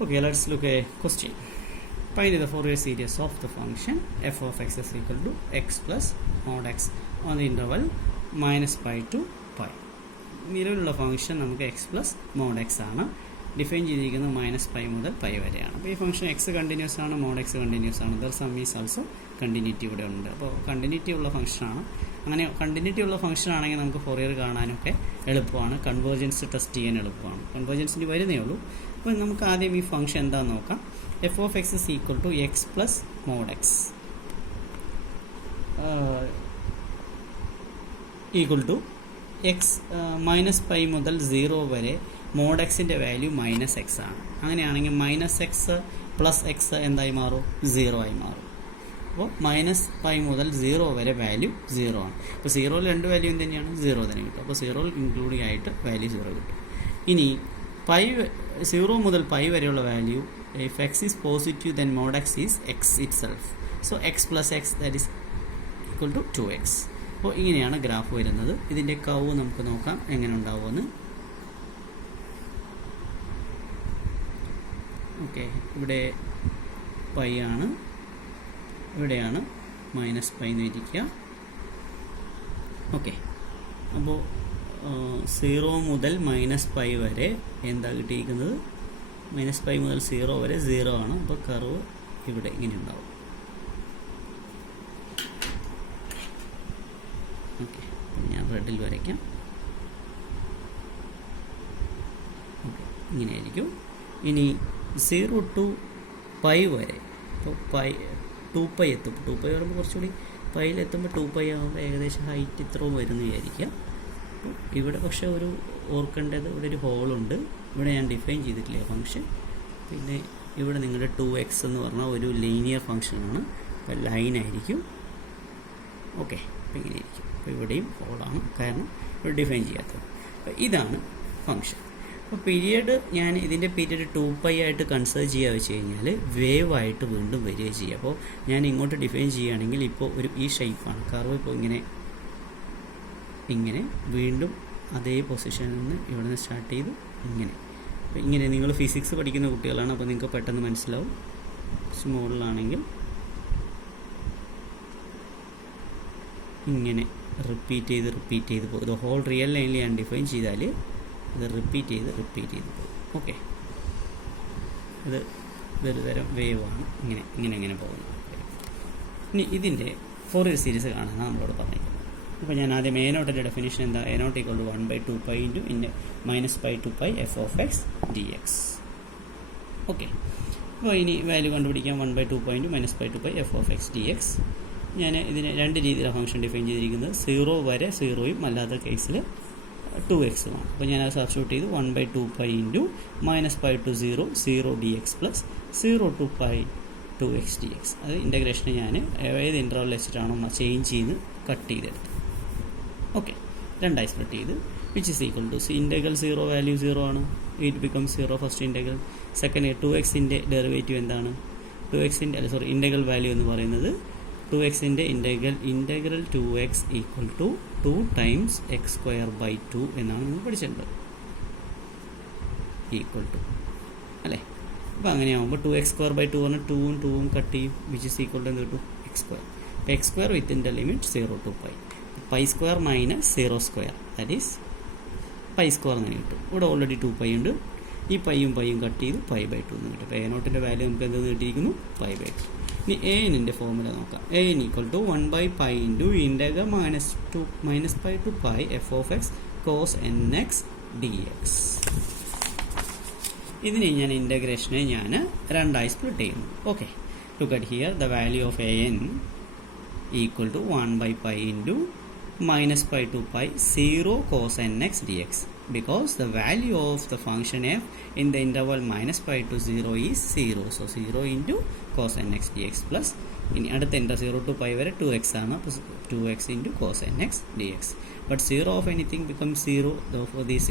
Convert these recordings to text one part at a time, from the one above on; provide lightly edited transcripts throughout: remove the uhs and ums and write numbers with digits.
Okay, let's look at a question. Find the Fourier series of the function f of x is equal to x plus mod x on the interval minus pi to pi. നിലവിലുള്ള function നമുക്ക് X plus mod X ആണ്. Define ചെയ്തിരിക്കുന്നത് minus pi മുതൽ pi വരെയാണ്. അപ്പോൾ ഈ function X continuous ആണ്, mode X continuous ആണ്. There some is also continuity ഇവിടെ ഉണ്ട്. അപ്പോൾ കണ്ടിന്യൂറ്റി ഉള്ള ഫംഗ്ഷനാണ്. അങ്ങനെ കണ്ടിന്യൂറ്റി ഉള്ള ഫംഗ്ഷൻ ആണെങ്കിൽ നമുക്ക് ഫോറിയർ കാണാനൊക്കെ എളുപ്പമാണ്. കൺവേർജൻസ് ടെസ്റ്റ് ചെയ്യാൻ എളുപ്പമാണ്. കൺവേർജൻസിന് വരുന്നേ ഉള്ളൂ. അപ്പോൾ നമുക്ക് ആദ്യം ഈ ഫംഗ്ഷൻ എന്താണെന്ന് നോക്കാം. F of x is equal to x plus mod x equal to x minus pi മുതൽ 0 വരെ മോഡ് എക്സിൻ്റെ വാല്യൂ മൈനസ് എക്സ് ആണ്. അങ്ങനെയാണെങ്കിൽ മൈനസ് എക്സ് പ്ലസ് എക്സ് എന്തായി മാറും? 0 ആയി മാറും. അപ്പോൾ മൈനസ് പൈ മുതൽ 0 വരെ വാല്യൂ 0 ആണ്. അപ്പോൾ 0യിൽ രണ്ട് വാല്യൂ എന്ത് തന്നെയാണ്? 0 തന്നെ കിട്ടും. അപ്പോൾ 0യിൽ ഇൻക്ലൂഡിംഗ് ആയിട്ട് വാല്യൂ 0 കിട്ടും. ഇനി 0 മുതൽ പൈ വരെയുള്ള value if x is positive then mod x is x itself. So x plus x that is equal to 2x. അപ്പോൾ ഇങ്ങനെയാണ് ഗ്രാഫ് വരുന്നത്. ഇതിൻ്റെ കർവ് നമുക്ക് നോക്കാം എങ്ങനെ ഉണ്ടാവുമെന്ന്. ഓക്കെ, ഇവിടെ പൈ ആണ്, ഇവിടെയാണ് മൈനസ് പൈ എന്ന് ഇരിക്കുക. ഓക്കെ, അപ്പോൾ 0 മുതൽ മൈനസ് പൈ വരെ എന്താ കിട്ടിയിരിക്കുന്നത്? മൈനസ് പൈ മുതൽ 0 വരെ 0 ആണ്. അപ്പോൾ കർവ് ഇവിടെ ഇങ്ങനെ ഉണ്ടാവും. ഓക്കെ, ഞാൻ റെഡിൽ വരയ്ക്കാം. ഓക്കെ, ഇങ്ങനെയായിരിക്കും. ഇനി 0 ടു പൈ വരെ, ഇപ്പോൾ 2 പൈ എത്തും. 2 പൈ പറയുമ്പോൾ കുറച്ചുകൂടി പൈയിലെത്തുമ്പോൾ 2 പൈ ആകുമ്പോൾ ഏകദേശം ഹൈറ്റ് ഇത്രയും വരുന്ന വിചാരിക്കാം. അപ്പോൾ ഇവിടെ പക്ഷേ ഒരു ഓർക്കേണ്ടത്, ഇവിടെ ഒരു ഹോളുണ്ട്. ഇവിടെ ഞാൻ ഡിഫൈൻ ചെയ്തിട്ടില്ല ഫംഗ്ഷൻ. പിന്നെ ഇവിടെ നിങ്ങളുടെ 2x എന്ന് പറഞ്ഞാൽ ഒരു ലീനിയർ ഫംഗ്ഷനാണ്, ലൈൻ ആയിരിക്കും. ഓക്കെ, അപ്പോൾ ഇങ്ങനെ ആയിരിക്കും. അപ്പോൾ ഇവിടെയും ഹോളാണ്, കാരണം ഇവിടെ ഡിഫൈൻ ചെയ്യാത്തത്. അപ്പോൾ ഇതാണ് ഫംഗ്ഷൻ. അപ്പോൾ പീരിയഡ് ഞാൻ ഇതിൻ്റെ പീരിയഡ് 2π ആയിട്ട് കൺസിഡർ ചെയ്യുക വെച്ച് കഴിഞ്ഞാൽ വേവ് ആയിട്ട് വീണ്ടും വരിക ചെയ്യുക. അപ്പോൾ ഞാൻ ഇങ്ങോട്ട് ഡിഫൈൻ ചെയ്യുകയാണെങ്കിൽ ഇപ്പോൾ ഈ ഷേപ്പാണ് കർവ്. ഇപ്പോൾ ഇങ്ങനെ വീണ്ടും അതേ പൊസിഷനിൽ നിന്ന് ഇവിടെ നിന്ന് സ്റ്റാർട്ട് ചെയ്ത് ഇങ്ങനെ നിങ്ങൾ ഫിസിക്സ് പഠിക്കുന്ന കുട്ടികളാണ്, അപ്പോൾ നിങ്ങൾക്ക് പെട്ടെന്ന് മനസ്സിലാവും. സ്മോളിലാണെങ്കിൽ ഇങ്ങനെ റിപ്പീറ്റ് ചെയ്ത് പോകും. ഇത് ഹോൾ റിയൽ ലൈനിൽ ഞാൻ ഡിഫൈൻ ചെയ്താൽ ഇത് റിപ്പീറ്റ് ചെയ്ത് പോകും. ഓക്കെ, ഇതൊരു തരം വേവാണ്, ഇങ്ങനെ പോകുന്നത്. ഇനി ഇതിൻ്റെ ഫോറിയർ സീരീസ് കാണാനാണ് നമ്മളോട് പറഞ്ഞിരിക്കുന്നത്. അപ്പോൾ ഞാൻ ആദ്യം എ നോട്ടിൻ്റെ ഡെഫിനേഷൻ എന്താ? A nought equal to 1/2π into minus pi to pi f of x d x. Okay, അപ്പോൾ ഇനി വാല്യൂ കണ്ടുപിടിക്കാം. 1/2π into minus pi to pi f of x d x. ഞാൻ ഇതിന് രണ്ട് രീതിയിലാണ് ഫംഗ്ഷൻ ഡിഫൈൻ ചെയ്തിരിക്കുന്നത്. 0 വരെ 0യും അല്ലാത്ത കേസിൽ 2xുമാണ്. അപ്പോൾ ഞാൻ അത് സബ്സ്റ്റിറ്റ്യൂട്ട് ചെയ്ത് 1/2π into minus pi to 0 dx plus 0 to pi 2x dx. അത് ഇൻ്റഗ്രേഷന് ഞാൻ ഏത് ഇൻ്റർവൽ വെച്ചിട്ടാണോ ചേഞ്ച് ചെയ്ത് കട്ട് ചെയ്തെടുത്ത്. ഓക്കെ, രണ്ടായി സ്പ്ലിറ്റ് ചെയ്ത് which is equal to integral 0 value 0 ആണ്. It become 0 first integral. Second 2xൻ്റെ ഡെറിവേറ്റീവ് എന്താണ്? ഇൻ്റഗ്രൽ വാല്യൂ എന്ന് പറയുന്നത് 2xൻ്റെ integral 2x equal to 2 times x²/2 എന്നാണ് നിങ്ങൾ പഠിച്ചിട്ടുണ്ട്. ഈക്വൽ ടു അല്ലേ? അപ്പോൾ അങ്ങനെയാകുമ്പോൾ 2x²/2 പറഞ്ഞാൽ 2ഉം 2ഉം കട്ട് ചെയ്യും. വിച്ച് ഇസ് ഈക്വൽ ടു എന്ത് കിട്ടും? x². അപ്പോൾ x² വിത്തിൻ്റെ limit 0 to pi. π² minus 0² that is π² എന്ന് കിട്ടും. ഇവിടെ ഓൾറെഡി 2π ഉണ്ട്. ഈ പൈയും കട്ട് ചെയ്ത് π/2 എന്ന് കിട്ടും. അപ്പോൾ എ നോട്ടിൻ്റെ വാല്യൂ നമുക്ക് എന്തെന്ന് കിട്ടിയിരിക്കുന്നു? π/2. ഇനി an-ൻ്റെ ഫോർമുല നോക്കാം. an equal to 1/π into integral minus pi to pi f of x cos nx dx. ഇതിനെ ഞാൻ ഇൻ്റഗ്രേഷനെ രണ്ടായി സ്പ്ലിറ്റ് ചെയ്യുന്നു. Okay, look at here. The value of an equal to 1/π into minus pi to pi 0 cos nx dx, because the value of the function f in the interval minus pi to 0 is 0. So 0 into cos nx dx plus in അടുത്ത ഇൻ്റർ 0 to pi വരെ 2x ആണ്. അപ്പോൾ 2x into cos nx dx. But 0 of anything becomes 0. Therefore this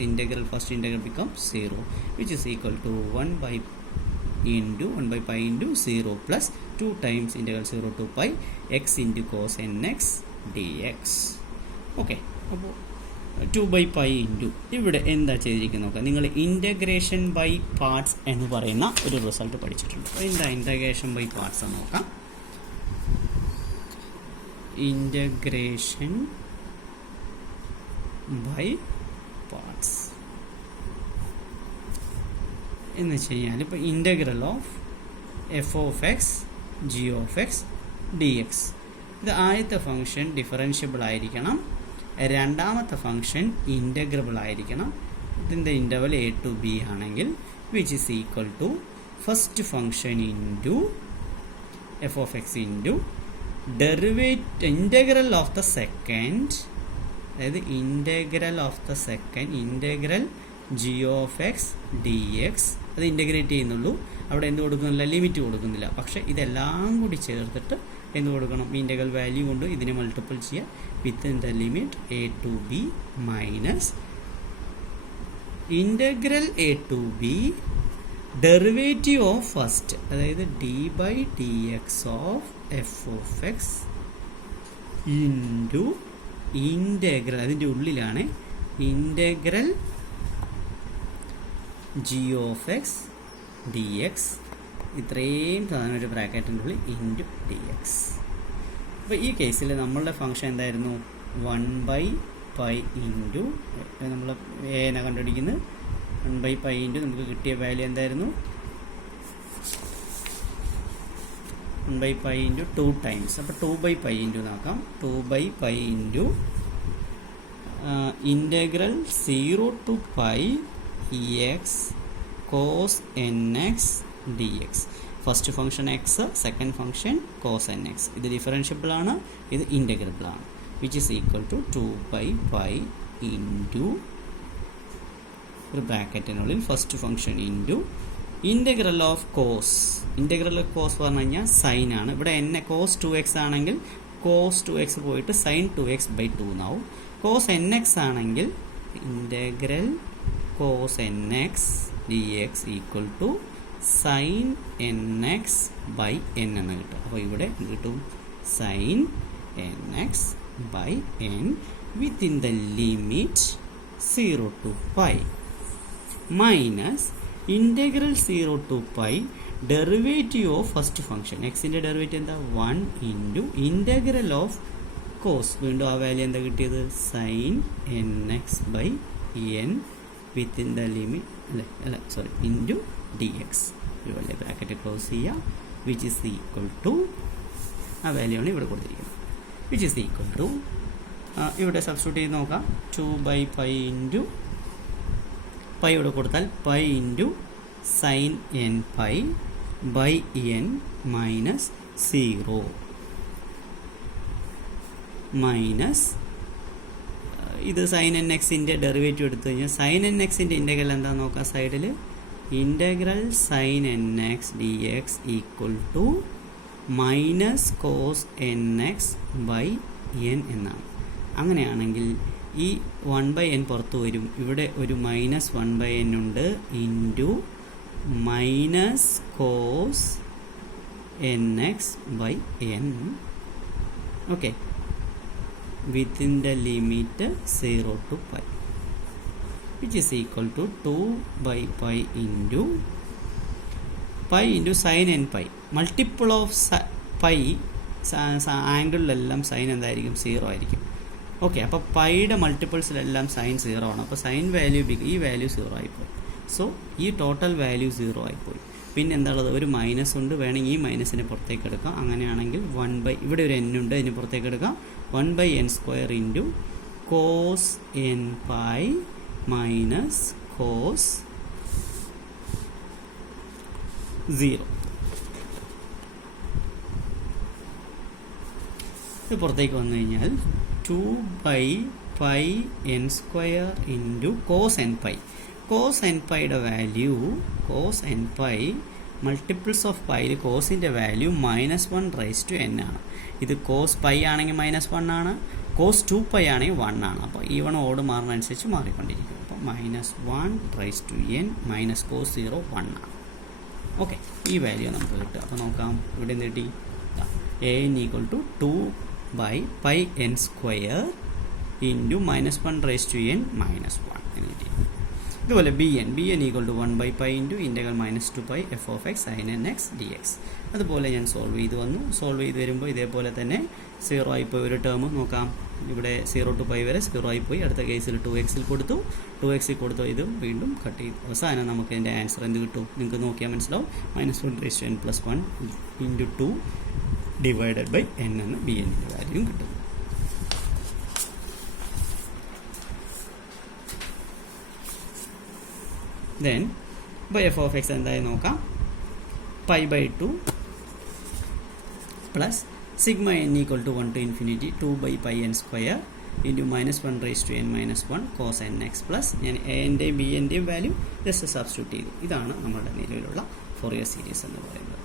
first integral becomes 0, which is equal to 1/π into 0 plus 2 times integral 0 to pi x into cos nx dx. Okay, അപ്പോൾ 2/π into ഇവിടെ എന്താ ചെയ്തിരിക്കുന്നത് നോക്കാം. നിങ്ങൾ integration by parts എന്ന് പറയുന്ന ഒരു result പഠിച്ചിട്ടുണ്ട്. എന്താ ഇൻ്റഗ്രേഷൻ ബൈ പാർട്സ് എന്ന് നോക്കാം. ഇൻ്റഗ്രേഷൻ ബൈ പാർട്സ് എന്ന് വെച്ച് കഴിഞ്ഞാൽ ഇപ്പോൾ integral of f(x), g(x), dx). ഇത് ആദ്യത്തെ ഫംഗ്ഷൻ ഡിഫറൻഷ്യബിൾ ആയിരിക്കണം, രണ്ടാമത്തെ ഫംഗ്ഷൻ ഇൻ്റഗ്രബിൾ ആയിരിക്കണം. ഇതിൻ്റെ ഇൻ്റർവൽ a to b ആണെങ്കിൽ which is equal to first function into f(x) into integral of the second, അതായത് integral of the second integral g(x) dx. അത് integrate ചെയ്യുന്നുള്ളൂ, അവിടെ എന്ത് കൊടുക്കുന്നില്ല, ലിമിറ്റ് കൊടുക്കുന്നില്ല. പക്ഷേ ഇതെല്ലാം കൂടി ചേർത്തിട്ട് എന്ത് കൊടുക്കണം, ഇൻ്റഗ്രൽ വാല്യൂ കൊണ്ട് ഇതിനെ മൾട്ടിപ്പിൾ ചെയ്യുക within the limit a to b minus integral a to b derivative of first, അതായത് d/dx of f(x) into integral, അതിൻ്റെ ഉള്ളിലാണ് ഇൻ്റഗ്രൽ g(x) dx. ഇത്രയും സാധനം ഒരു ബ്രാക്കറ്റിൻ്റെ ഉള്ളിൽ ഇൻറ്റു dx. അപ്പോൾ ഈ കേസിൽ നമ്മളുടെ ഫംഗ്ഷൻ എന്തായിരുന്നു, 1/π ഇൻറ്റു നമ്മൾ എനെ കണ്ടുപിടിക്കുന്നത് 1/π ഇൻറ്റു നമുക്ക് കിട്ടിയ വാല്യൂ എന്തായിരുന്നു, 1/π ഇൻറ്റു 2 ടൈംസ്. അപ്പോൾ 2/π ഇൻറ്റു നോക്കാം. 2/π into integral 0 to π x cos nx dx. First function X, second function cos nx. ഇത് ഡിഫറൻഷ്യബിൾ ആണ്, ഇത് ഇൻ്റഗ്രബിൾ ആണ്. Which is equal to 2/π into ഒരു ബ്രാക്കറ്റിനുള്ളിൽ first function into integral of cos. Integral of cos പറഞ്ഞു കഴിഞ്ഞാൽ sign ആണ്. ഇവിടെ എന്നെ cos 2x ആണെങ്കിൽ cos 2x പോയിട്ട് sin 2x/2 എന്നാവും. cos nx ആണെങ്കിൽ ഇൻ്റഗ്രൽ cos nx dx equal to sin nx/n എന്ന് കിട്ടും. അപ്പോൾ ഇവിടെ കിട്ടും sin nx/n within the limit 0 to π minus integral 0 to π derivative of first function എക്സിൻ്റെ ഡെറിവേറ്റീവ് എന്താ, 1 ഇൻറ്റു ഇൻ്റഗ്രൽ ഓഫ് കോസ്, വീണ്ടും ആ വാല്യൂ എന്താ കിട്ടിയത്, sin nx/n within the limit into dx. ഇവിടെ ബ്രാക്കറ്റ് ക്ലോസ് ചെയ്യുക. വിച്ച് ഈസ് ഈക്വൽ ടു ആ value ആണ് ഇവിടെ കൊടുത്തിരിക്കുന്നത്. വിച്ച് ഈസ് ഈക്വൽ ടു ഇവിടെ സബ്സ്റ്റിറ്റ്യൂട്ട് ചെയ്ത് നോക്കാം. 2/π ഇൻറ്റു പൈ ഇവിടെ കൊടുത്താൽ π into sin nπ/n minus 0 minus ഇത് sin nxൻ്റെ ഡെറിവേറ്റീവ് എടുത്തു കഴിഞ്ഞാൽ sin nxൻ്റെ ഇൻ്റഗ്രൽ എന്താണെന്ന് നോക്കാം. സൈഡിൽ integral sin nx dx equal to minus cos nx/n എന്നാണ്. അങ്ങനെയാണെങ്കിൽ ഈ 1/n പുറത്ത് വരും. ഇവിടെ ഒരു മൈനസ് 1/n ഉണ്ട് into minus cos nx/n. Okay, within the limit 0 to π, which is equal to 2/π into π into sin nπ. Multiple of pi ആംഗിളിലെല്ലാം sine എന്തായിരിക്കും, 0 ആയിരിക്കും. ഓക്കെ, അപ്പോൾ പൈയുടെ മൾട്ടിപ്പിൾസിലെല്ലാം സൈൻ 0 ആണ്. അപ്പോൾ സൈൻ വാല്യൂ ഈ വാല്യൂ 0 ആയിപ്പോയി. സോ ഈ ടോട്ടൽ വാല്യൂ 0 ആയിപ്പോയി. പിന്നെ എന്താണുള്ളത്, ഒരു മൈനസ് ഉണ്ട്, വേണമെങ്കിൽ ഈ മൈനസിനെ പുറത്തേക്ക് എടുക്കാം. അങ്ങനെയാണെങ്കിൽ ഇവിടെ ഒരു n ഉണ്ട്, അതിന് പുറത്തേക്ക് എടുക്കാം. 1/n² into cos nπ minus cos 0. ഇത് പുറത്തേക്ക് വന്നു കഴിഞ്ഞാൽ 2/πn² into cos nπ. cos nπയുടെ വാല്യൂ മൾട്ടിപ്പിൾസ് ഓഫ് പൈയിൽ കോസിൻ്റെ വാല്യൂ -1/n ആണ്. ഇത് cos π ആണെങ്കിൽ -1 ആണ്, cos 2π ആണെങ്കിൽ 1 ആണ്. അപ്പോൾ ഈവൺ ഓട് മാറുന്നതനുസരിച്ച് മാറിക്കൊണ്ടിരിക്കും. അപ്പോൾ -1/n മൈനസ് cos 0 1 ആണ്. ഓക്കെ, ഈ വാല്യൂ നമുക്ക് കിട്ടും. അപ്പോൾ നോക്കാം, ഇവിടെ എന്ത് കിട്ടി, an = 2/πn² ഇൻറ്റു -1 -1 എന്ന് കിട്ടി. ഇതുപോലെ B N equal to 1/π into integral -2π f of x sin nx dx. അതുപോലെ ഞാൻ സോൾവ് ചെയ്ത് വരുമ്പോൾ ഇതേപോലെ തന്നെ 0 ആയിപ്പോയി ഒരു ടേം നോക്കാം. ഇവിടെ 0 to π വരെ 0 ആയിപ്പോയി. അടുത്ത കേസിൽ 2x കൊടുത്തു, ഇത് വീണ്ടും കട്ട് ചെയ്തു. അവസാനം നമുക്ക് ഇതിൻ്റെ ആൻസർ എന്ത് കിട്ടും? നിങ്ങൾക്ക് നോക്കിയാൽ മനസ്സിലാവും. -1n + 1 into 2 divided by n എന്ന് ബി എന്നിൻ്റെ വാല്യൂയും കിട്ടും. Then by F of X എന്തായി നോക്കാം. π/2 plus sigma n equal to 1 to infinity 2/πn² ഇൻറ്റു -1n - 1 cos nx പ്ലസ് ഞാൻ എൻ്റെയും ബി എൻ്റെയും വാല്യൂ ജസ്റ്റ് സബ്സ്റ്റിറ്റ്യൂട്ട് ചെയ്തു. ഇതാണ് നമ്മുടെ നിലവിലുള്ള ഫോറിയർ സീരീസ് എന്ന് പറയുന്നത്.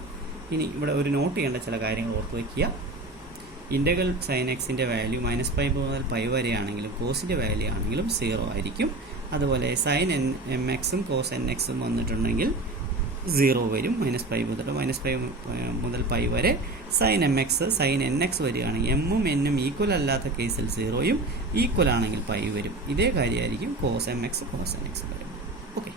ഇനി ഇവിടെ ഒരു നോട്ട് ചെയ്യേണ്ട ചില കാര്യങ്ങൾ ഓർത്ത് വയ്ക്കുക. ഇൻ്റഗ്രൽ സൈൻ എക്സിൻ്റെ വാല്യൂ -π മുതൽ π വരെയാണെങ്കിലും കോസിൻ്റെ വാല്യൂ ആണെങ്കിലും 0 ആയിരിക്കും. അതുപോലെ സൈൻ എം എക്സും കോസ് എൻ എക്സും വന്നിട്ടുണ്ടെങ്കിൽ 0 വരും. -π മുതൽ π വരെ sine m x sine n x വരികയാണെങ്കിൽ എമ്മും എന്നും ഈക്വൽ അല്ലാത്ത കേസിൽ 0യും ഈക്വൽ ആണെങ്കിൽ π വരും. ഇതേ കാര്യമായിരിക്കും cos m x cos n x വരും. ഓക്കെ.